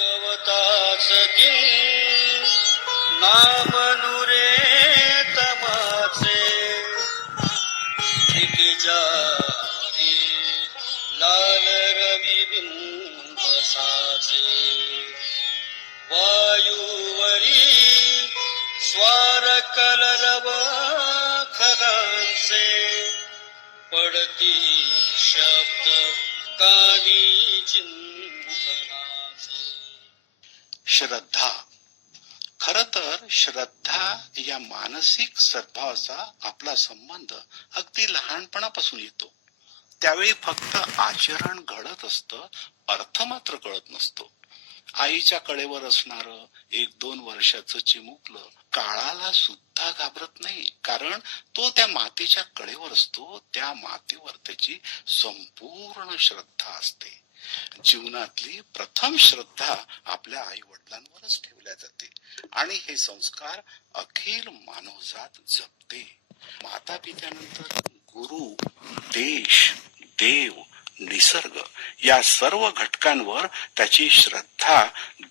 ऐकवताच दिन नाम नुरे तमाचे जारी लाल रवी बिंब साचे वायुवरी स्वार कलरव खगांचे पडती शब्द कानी चिंतनाचे. श्रद्धा. खर तर श्रद्धा या मानसिक सद्भावाचा आपला संबंध अगदी लहानपणापासून येतो. त्यावेळी फक्त आचरण घडत असतं, अर्थ मात्र कळत नसतो. आईच्या कडेवर असणार 1-2 वर्षाचं चिमुकलं काळाला सुद्धा घाबरत नाही, कारण तो त्या मातेच्या कडेवर असतो. त्या मातेवर त्याची संपूर्ण श्रद्धा असते. जीवनातली प्रथम श्रद्धा आपल्या आई वडिलांवरच ठेवल्या जाते आणि हे संस्कार अखिल मानवजात जपते. माता पित्यानंतर गुरु, देश, देव, निसर्ग या सर्व घटकांवर त्याची श्रद्धा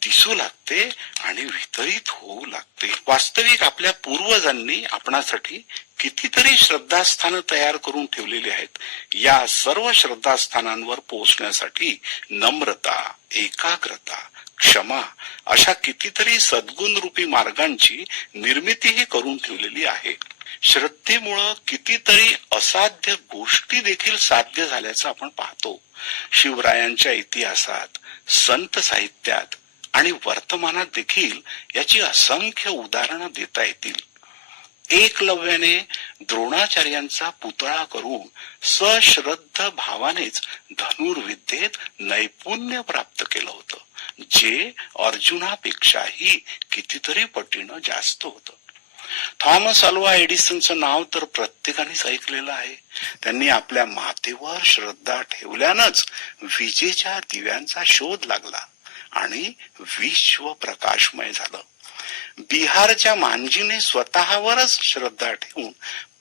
दिसू लागते आणि वितरित होऊ लागते. वास्तविक आपल्या पूर्वजांनी आपणासाठी कितीतरी श्रद्धास्थान तयार करून ठेवलेली आहेत. या सर्व श्रद्धास्थानांवर पोहोचण्यासाठी नम्रता, एकाग्रता, क्षमा अशा कितीतरी सद्गुण रूपी मार्गांची निर्मितीही करून ठेवलेली आहे. श्रद्धेमुळं कितीतरी असाध्य गोष्टी देखील साध्य झाल्याचं आपण पाहतो. शिवरायांच्या इतिहासात, संत साहित्यात आणि वर्तमानात देखील याची असंख्य उदाहरणं देता येतील. एकलव्याने द्रोणाचार्यांचा पुतळा करून सश्रद्ध भावानेच धनुर्विद्येत नैपुण्य प्राप्त केलं होतं, जे अर्जुनापेक्षाही कितीतरी पटीनं जास्त होतं. थॉमस अल्वा एडिसनचं नाव तर प्रत्येकानेच ऐकलेलं आहे. त्यांनी आपल्या मातेवर श्रद्धा ठेवल्यानंच विजेच्या दिव्यांचा शोध लागला आणि विश्व प्रकाशमय झालं. बिहारच्या मांजीने स्वतःवरच श्रद्धा ठेवून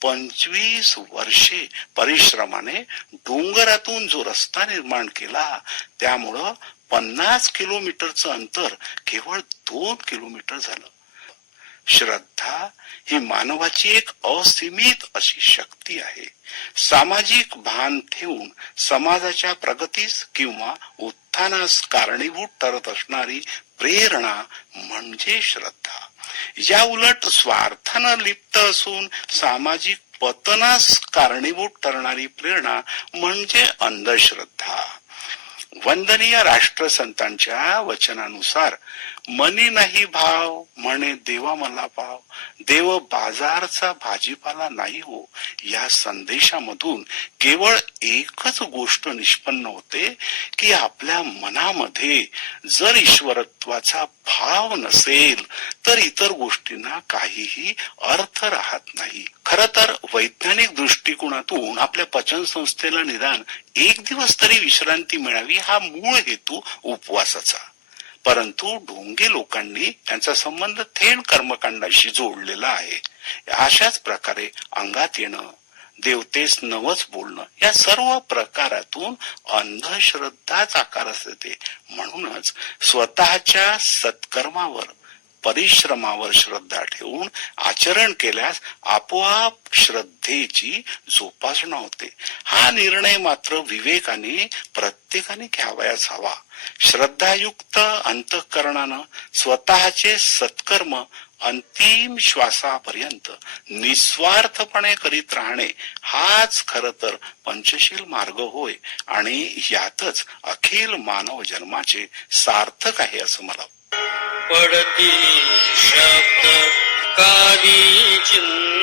25 वर्षे परिश्रमाने डोंगरातून जो रस्ता निर्माण केला, त्यामुळं 50 किलोमीटरचं अंतर केवळ 2 किलोमीटर झालं. श्रद्धा ही मानवाची एक असीमित अशी शक्ती आहे. सामाजिक भान ठेवून समाजाच्या प्रगतीस किंवा उत्थानास कारणीभूत ठरत असणारी प्रेरणा म्हणजे श्रद्धा. या उलट स्वार्थानं लिप्त असून सामाजिक पतनास कारणीभूत ठरणारी प्रेरणा म्हणजे अंधश्रद्धा. वंदनीय राष्ट्रसंतांच्या वचनानुसार मनी नाही भाव म्हणे देवा मला पाव, देव बाजारचा भाजीपाला नाही हो, या संदेशामधून केवळ एकच गोष्ट निष्पन्न होते की आपल्या मनामध्ये जर ईश्वरत्वाचा भाव नसेल तर इतर गोष्टींना काहीही अर्थ राहत नाही. खर तर वैज्ञानिक दृष्टिकोनातून आपल्या पचन संस्थेला निदान 1 दिवस तरी विश्रांती मिळावी हा मूळ हेतू उपवासाचा. परंतु ढोंगे लोकांनी त्यांचा संबंध थेट कर्मकांडाशी जोडलेला आहे. अशाच प्रकारे अंगात येणं, देवतेस नवच बोलणं या सर्व प्रकारातून अंधश्रद्धाच आकारच देते. म्हणूनच स्वतःच्या सत्कर्मावर, परिश्रमावर श्रद्धा ठेवून आचरण केल्यास आपोआप श्रद्धेची जोपासना होते. हा निर्णय मात्र विवेकाने प्रत्येकाने घ्यावयाच हवा. श्रद्धायुक्त अंतःकरणानं स्वतःचे सत्कर्म अंतिम श्वासापर्यंत निस्वार्थपणे करीत राहणे हाच खर तर पंचशील मार्ग होय आणि यातच अखिल मानव जन्माचे सार्थक आहे असं मला. पडती शब्द कानी चिंतनाचे